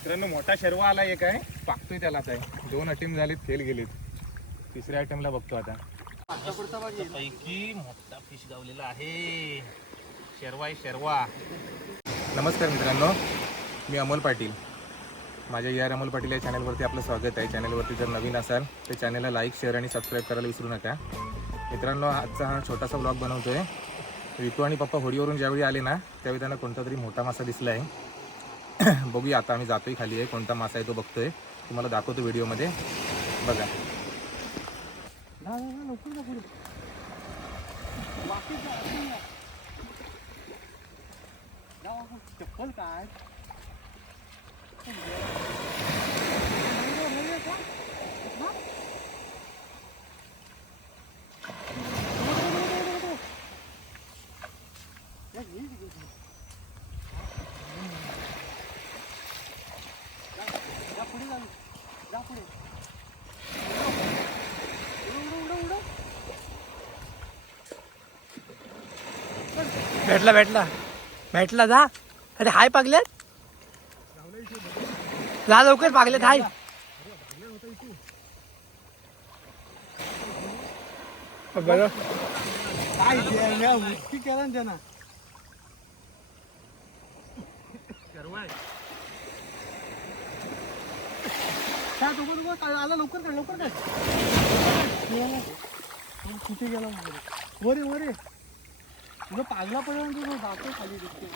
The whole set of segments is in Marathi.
मित्रांनो मोठा शर्वा आला एक आहे. पाकतोय त्याला आता. आहे. दोन अटेम्प झालेत फेल गेलेत. तिसऱ्या अटेम्पला बघतो आता. पैकी मोठा फिश गावलेला आहे. शेरवा आहे शेरवा. नमस्कार मित्रांनो मी अमोल पाटील. माझ्या या अमोल पाटील या चॅनलवरती आपलं स्वागत आहे. चॅनलवरती जर नवीन असाल तर चॅनलला लाईक शेअर आणि सबस्क्राईब करायला विसरू नका. मित्रांनो आजचा हा छोटासा ब्लॉग बनवतोय. विकू आणि पप्पा होडीवरून ज्यावेळी आले ना त्यावेळी त्यांना कोणता तरी मोठा मासा दिसला आहे बघूया आता आम्ही जातोय खाली आहे. कोणता मासा आहे तो बघतोय. तुम्हाला दाखवतो व्हिडिओमध्ये. बघा. चप्पल काय जा पुढे. भेटला भेटला. भेटला जा. अरे हाय पागल्यात. जा लवकर पागल्यात हाय. बरं. काय केला ना त्यांना काय दोघं दोघं काय? आला लवकर काय? लवकर काय? कुठे गेला वरे वरे. तुझं पागला पडला म्हणजे तुझं जातो खाली दिसते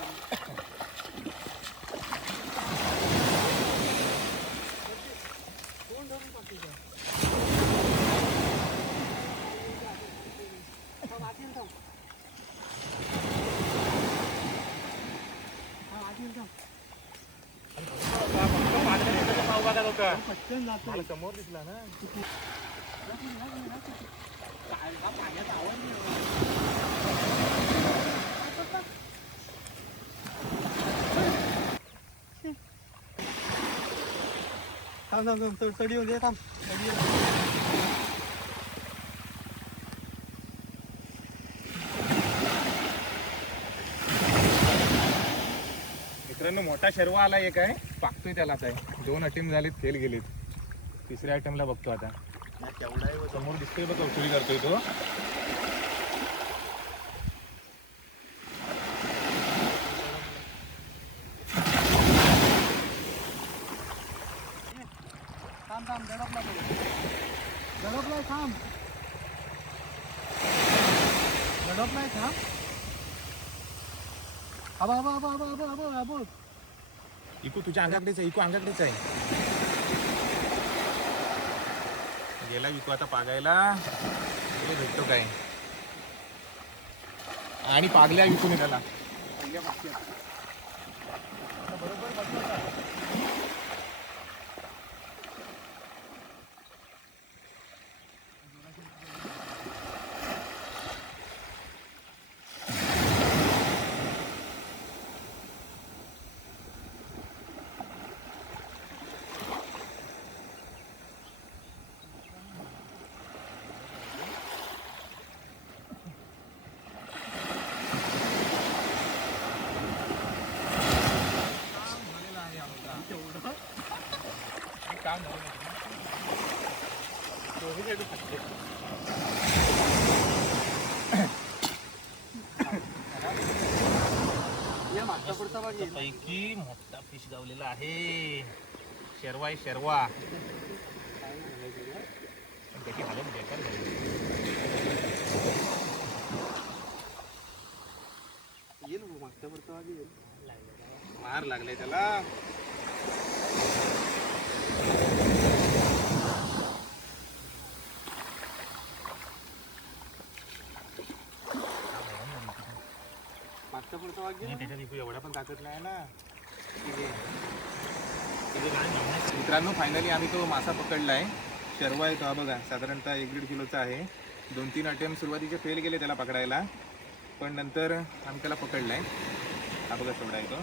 समोर दिसला ना थांब थांब थांब येऊन दे थांब तडी येऊन. मित्रांनो मोठा शर्वा आला एक आहे पाकतोय त्याला आहे. दोन अटेम्प झालेत फेल गेलेत तिसऱ्या अटेमला बघतो आता समोर दिसतोय बघ कौशली करतोय तो थांब थांब दडपला दडपलाय थांब दडपलाय थांब आबा आबा आबा आबा आबा आबा आबा इकू तुझ्या अंगाकडेच आहे इकू अंगाकडेच आहे. गेला विकू आता पागायला. गेले भेटतो काय? आणि पागल्या विकून त्याला काम झालं ये मागचा पुढचा भाग ये. पैकी मोठा फिश गावलेला आहे. शेरवा आहे शेरवा. त्याची हालत बेकार झाली. येईल भाऊ, मागचा मार लागलाय त्याला. मागचा पुढचा भाग येईल. नाही? त्याच्यात इकडे एवढा पण ताकद नाही ना. मित्रांनो फायनली आम्ही तो मासा पकडला आहे शर्वा आहे तो हा बघा साधारणतः एक दीड किलोचा आहे. दोन तीन अटेम्प सुरुवातीचे फेल गेले त्याला पकडायला. पण नंतर आम्ही त्याला पकडला आहे हा बघा तेवढा आहे तो.